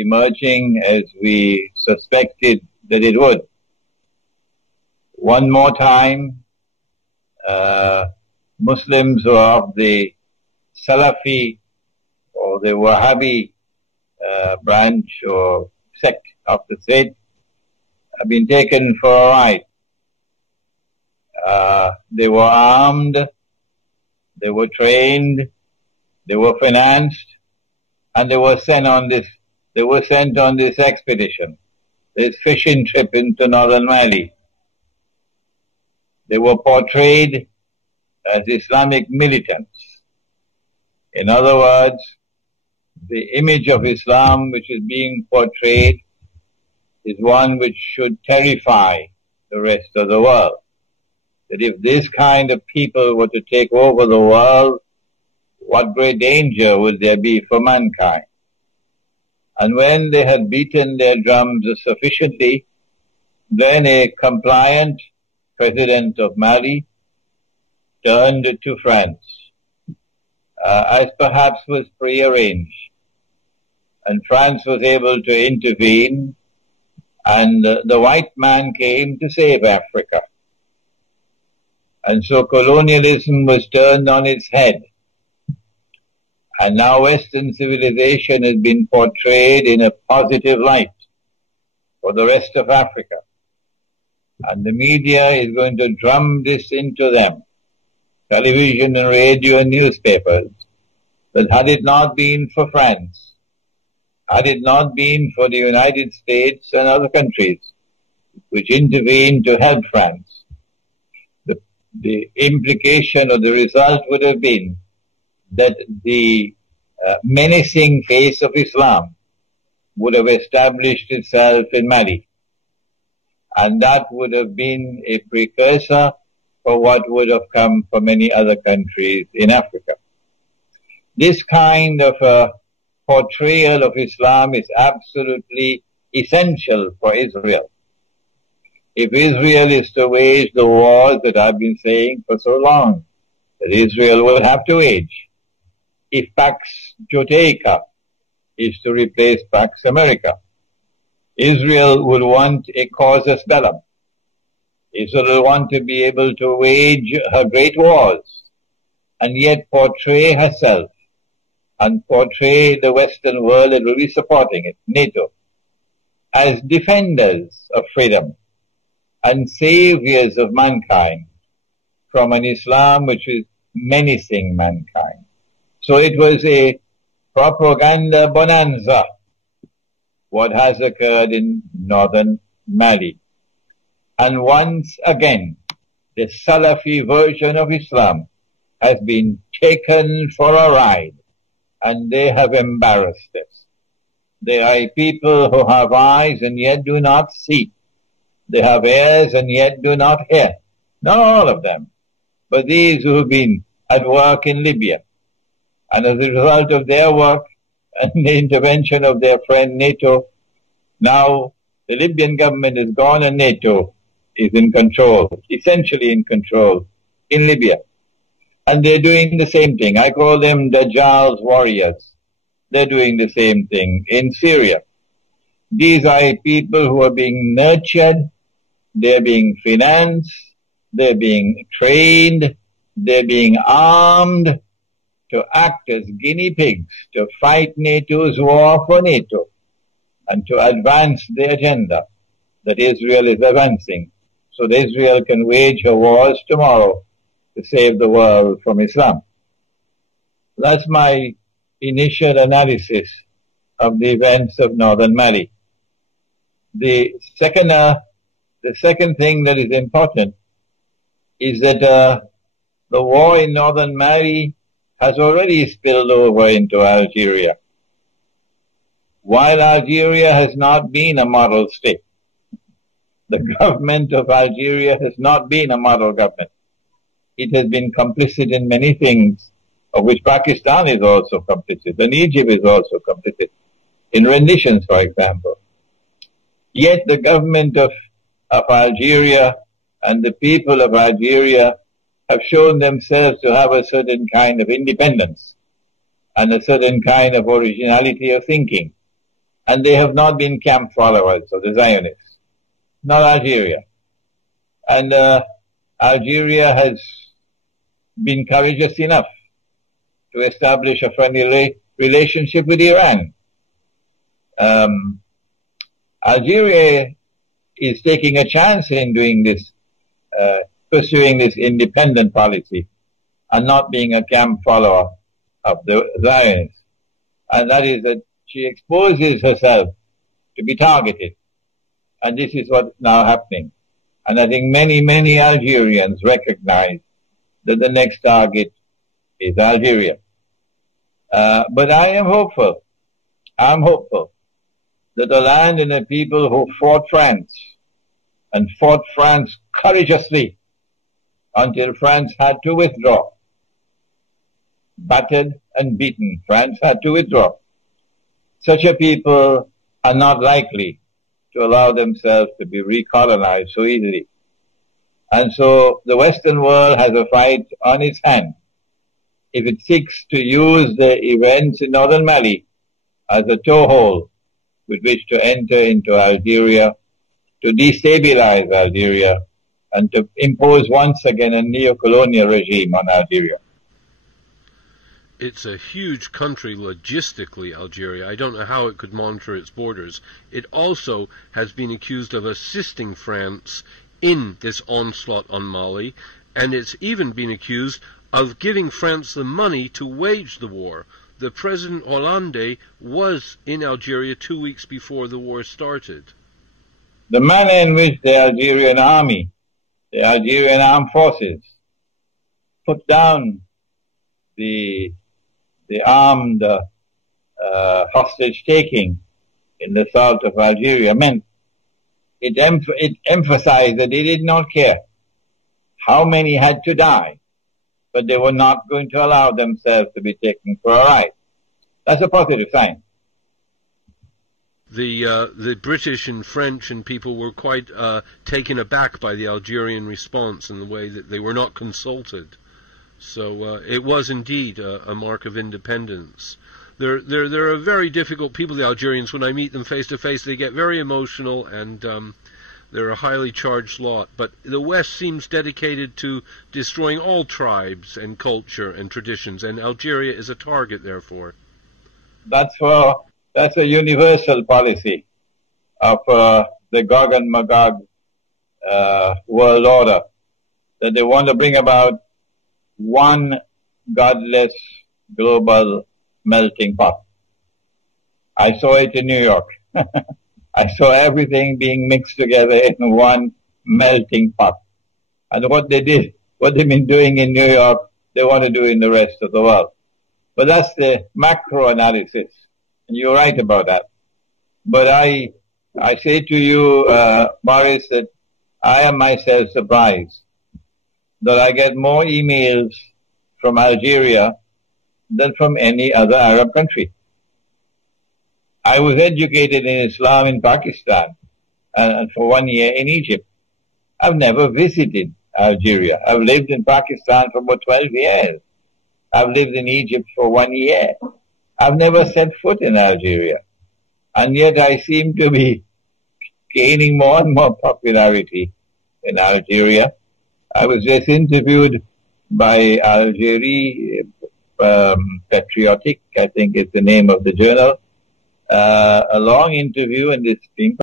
emerging as we suspected that it would. One more time, Muslims who are of the Salafi or the Wahhabi branch or sect of the faith have been taken for a ride. They were armed, they were trained, they were financed, and they were sent on this expedition, this fishing trip into northern Mali. They were portrayed as Islamic militants. In other words, the image of Islam which is being portrayed is one which should terrify the rest of the world. That if this kind of people were to take over the world, what great danger would there be for mankind? And when they had beaten their drums sufficiently, then a compliant president of Mali turned to France, as perhaps was prearranged. And France was able to intervene, and the white man came to save Africa. And so colonialism was turned on its head. And now Western civilization has been portrayed in a positive light for the rest of Africa. And the media is going to drum this into them, television and radio and newspapers, that had it not been for France, had it not been for the United States and other countries which intervened to help France, the implication or the result would have been that the menacing face of Islam would have established itself in Mali. And that would have been a precursor for what would have come for many other countries in Africa. This kind of a portrayal of Islam is absolutely essential for Israel. If Israel is to wage the wars that I've been saying for so long, that Israel will have to wage, if Pax Judaica is to replace Pax America, Israel will want a casus bellum. Israel will want to be able to wage her great wars and yet portray herself and portray the Western world that will be supporting it, NATO, as defenders of freedom and saviors of mankind from an Islam which is menacing mankind. So it was a propaganda bonanza, what has occurred in northern Mali. And once again, the Salafi version of Islam has been taken for a ride, and they have embarrassed us. They are people who have eyes and yet do not see. They have ears and yet do not hear. Not all of them, but these who have been at work in Libya. And as a result of their work and the intervention of their friend NATO, now the Libyan government is gone and NATO is in control, essentially in control, in Libya. And they're doing the same thing. I call them Dajjal's warriors. They're doing the same thing in Syria. These are people who are being nurtured, they're being financed, they're being trained, they're being armed to act as guinea pigs, to fight NATO's war for NATO, and to advance the agenda that Israel is advancing, so that Israel can wage her wars tomorrow to save the world from Islam. That's my initial analysis of the events of northern Mali. The second thing that is important is that the war in northern Mali has already spilled over into Algeria. While Algeria has not been a model state, the government of Algeria has not been a model government. It has been complicit in many things, of which Pakistan is also complicit, and Egypt is also complicit, in renditions, for example. Yet the government of Algeria and the people of Algeria have shown themselves to have a certain kind of independence and a certain kind of originality of thinking. and they have not been camp followers of the Zionists. Not Algeria. And Algeria has been courageous enough to establish a friendly relationship with Iran. Algeria is taking a chance in doing this, pursuing this independent policy and not being a camp follower of the Zionists. And that is that she exposes herself to be targeted. And this is what's now happening. And I think many, many Algerians recognize that the next target is Algeria. But I am hopeful. I'm hopeful that the land and the people who fought France and fought France courageously until France had to withdraw, battered and beaten, France had to withdraw. Such a people are not likely to allow themselves to be recolonized so easily. And so the Western world has a fight on its hand if it seeks to use the events in northern Mali as a toehold with which to enter into Algeria, to destabilize Algeria, and to impose once again a neo-colonial regime on Algeria. It's a huge country logistically, Algeria. I don't know how it could monitor its borders. It also has been accused of assisting France in this onslaught on Mali, and it's even been accused of giving France the money to wage the war. The President Hollande was in Algeria 2 weeks before the war started. The manner in which the Algerian army, the Algerian armed forces, put down the armed hostage-taking in the south of Algeria meant it emphasized that they did not care how many had to die, but they were not going to allow themselves to be taken for a ride. That's a positive sign. The British and French and people were quite taken aback by the Algerian response in the way that they were not consulted. So it was indeed a mark of independence. They're a very difficult people, the Algerians. When I meet them face to face, they get very emotional, and they're a highly charged lot. But the West seems dedicated to destroying all tribes and culture and traditions, and Algeria is a target, therefore. That's a universal policy of the Gog and Magog world order, that they want to bring about one godless global melting pot. I saw it in New York. I saw everything being mixed together in one melting pot. And what they've been doing in New York, they want to do in the rest of the world. But that's the macro analysis. And you're right about that. But I say to you, Boris, that I am myself surprised that I get more emails from Algeria than from any other Arab country. I was educated in Islam in Pakistan and for 1 year in Egypt. I've never visited Algeria. I've lived in Pakistan for about 12 years. I've lived in Egypt for 1 year. I've never set foot in Algeria. And yet I seem to be gaining more and more popularity in Algeria. I was just interviewed by Algerie Patriotic, I think is the name of the journal, a long interview, and it's being